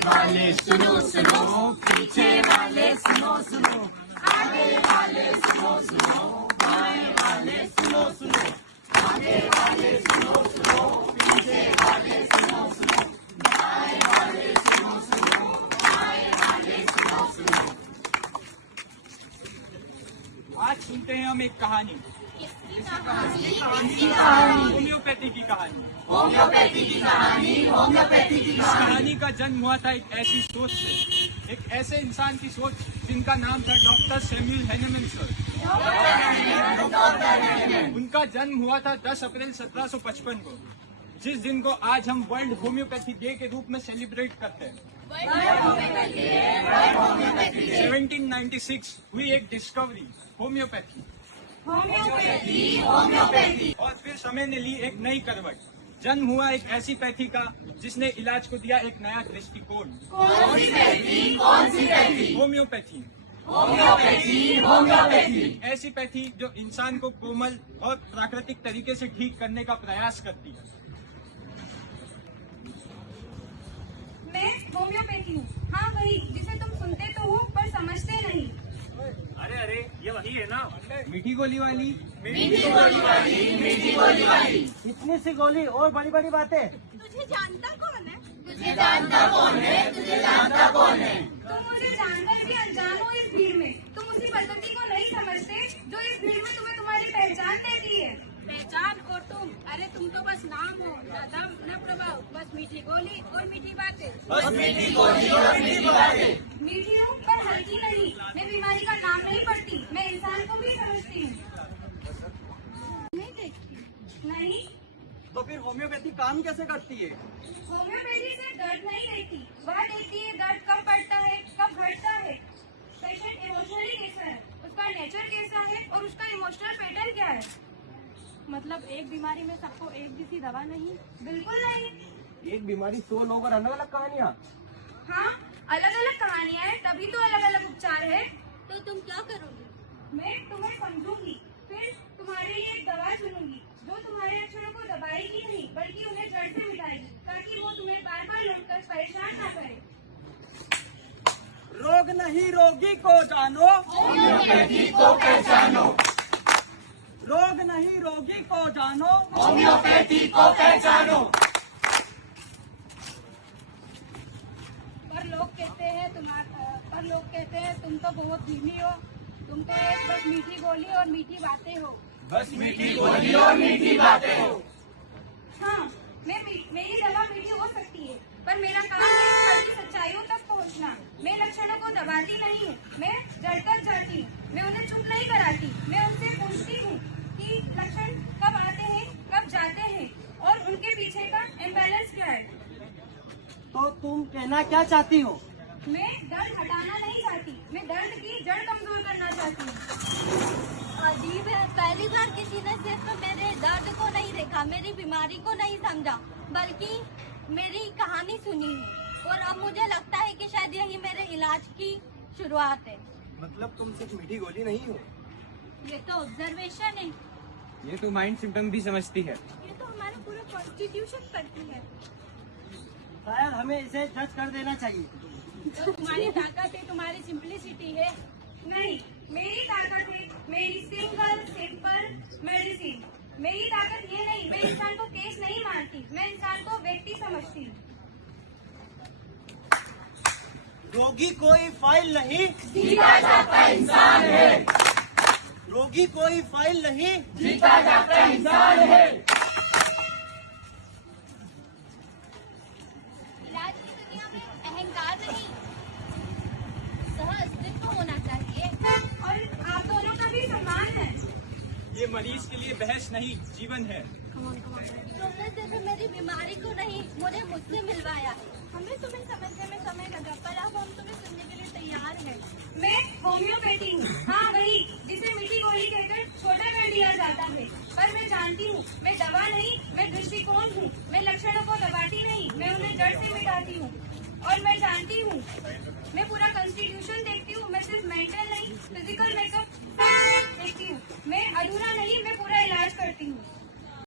वाले सुनो सुनो, पीछे वाले सुनो सुनो, आगे वाले सुनो सुनो, बाएं वाले सुनो सुनो, आगे वाले सुनो सुनो, पीछे वाले सुनो सुनो, बाएं वाले सुनो सुनो, बाएं वाले सुनो सुनो। आज सुनते हैं हम एक कहानी, होम्योपैथी की कहानी। होम्योपैथी की कहानी, होम्योपैथी की इस कहानी। कहानी का जन्म हुआ था एक ऐसी सोच से, एक ऐसे इंसान की सोच जिनका नाम था डॉक्टर सैमुअल हैनेमन सर। उनका जन्म हुआ था 10 अप्रैल 1755 को, जिस दिन को आज हम वर्ल्ड होम्योपैथी डे के रूप में सेलिब्रेट करते हैं। 1796 हुई एक डिस्कवरी, होम्योपैथी। होम्योपैथी और फिर समय ने ली एक नई करवट, जन्म हुआ एक ऐसी पैथी का जिसने इलाज को दिया एक नया दृष्टिकोण। कौन सी पैथी? कौन सी पैथी? होम्योपैथी। Homeopathy, homeopathy. ऐसी पैथी जो इंसान को कोमल और प्राकृतिक तरीके से ठीक करने का प्रयास करती है। मैं होम्योपैथी हूँ। हाँ वही, जिसे तुम सुनते तो हो पर समझते नहीं। अरे अरे, ये वही है ना, मीठी गोली वाली। मीठी गोली वाली, मीठी गोली वाली। इतनी सी गोली और बड़ी बड़ी बातें। तुझे जानता कौन है? तुझे जानता कौन है? तुझे जानता कौन है? तुम मुझे जानकर भी अनजान हो इस भीड़ में। तुम उसी पद्धति को नहीं समझते जो इस भीड़ में तुम्हें तुम्हारी पहचान देती है। पहचान और तुम, अरे तुम तो बस नाम हो, ज्यादा न प्रभाव, बस मीठी गोली और मीठी बातें। बस मीठी गोली और मीठी बातें। मीठी हूँ पर हल्की नहीं। मैं बीमारी का नाम नहीं पढ़ती, मैं इंसान को भी समझती हूँ। नहीं देखती। नहीं, तो फिर होम्योपैथी काम कैसे करती है? होम्योपैथी से दर्द नहीं देखती, वह देखती है दर्द कब बढ़ता है, कब घटता है, पेशेंट इमोशनली कैसा है, उसका नेचर कैसा है और उसका इमोशनल पैटर्न क्या है। मतलब एक बीमारी में सबको एक जैसी दवा नहीं? बिल्कुल नहीं। एक बीमारी 100 लोग और अलग अलग कहानियाँ। हाँ, अलग अलग कहानियाँ हैं, तभी तो अलग अलग उपचार है। तो तुम क्या करोगे? मैं तुम्हें समझूंगी, फिर तुम्हारे लिए एक दवा चुनूंगी जो तुम्हारे अक्षरों को दबाएगी नहीं बल्कि उन्हें जड़ से मिटाएगी, ताकि वो तुम्हें बार बार लौटकर परेशान ना करे। रोग नहीं रोगी को जानो, होम्योपैथी को पहचानो, रोग नहीं रोगी को जानो। होम्योपैथी को पहचानो। पर लोग कहते हैं तुम तो बहुत धीमी हो, तुम तो एक बस मीठी गोली और मीठी बातें हो। बस मीठी गोली और मीठी बातें हो। हाँ, मेरी दवा मीठी हो सकती है, पर मेरा काम है कड़वी सच्चाइयों तक पहुंचना। मैं लक्षणों को दबाती नहीं हूँ, मैं जड़ तक जाती हूँ। मैं उन्हें चुप नहीं कराती, मैं उनसे पूछती हूँ कि लक्षण कब आते हैं, कब जाते हैं और उनके पीछे का इम्बैलेंस क्या है। तो तुम कहना क्या चाहती हो? मैं दर्द हटाना नहीं चाहती, मैं दर्द की जड़ कमजोर करना चाहती हूँ। अजीब है, पहली बार किसी ने सिर्फ मेरे दर्द को नहीं देखा, मेरी बीमारी को नहीं समझा, बल्कि मेरी कहानी सुनी है। और अब मुझे लगता है कि शायद यही मेरे इलाज की शुरुआत है। मतलब तुम सिर्फ मीठी गोली नहीं हो। ये तो ऑब्जर्वेशन है, ये तो माइंड सिम्टम भी समझती है। ये तो हमारा पूरा कॉन्स्टिट्यूशन करती है। शायद हमें इसे जज कर देना चाहिए। जो तुम्हारी ताकत है, तुम्हारी सिंपलिसिटी है। नहीं, मेरी ताकत है मेरी सिंपल मेडिसिन। मेरी ताकत ये नहीं, मैं इंसान को केस नहीं मानती, मैं इंसान को व्यक्ति समझती हूँ। रोगी कोई फाइल नहीं, जीता जागता इंसान है। रोगी कोई फाइल नहीं। जीता जागता इंसान है। इलाज की दुनिया में अहंकार नहीं, सहअस्तित्व होना चाहिए। और आप दोनों का भी सम्मान है। ये मरीज के लिए बहस नहीं, जीवन है। तुमने सिर्फ मेरी बीमारी को नहीं, मुझे मुझसे मिलवाया है। हमें तुम्हें समझने में समय लगा, पर अब हम तुम्हें सुनने के लिए तैयार हैं। मैं होम्योपैथी हूँ,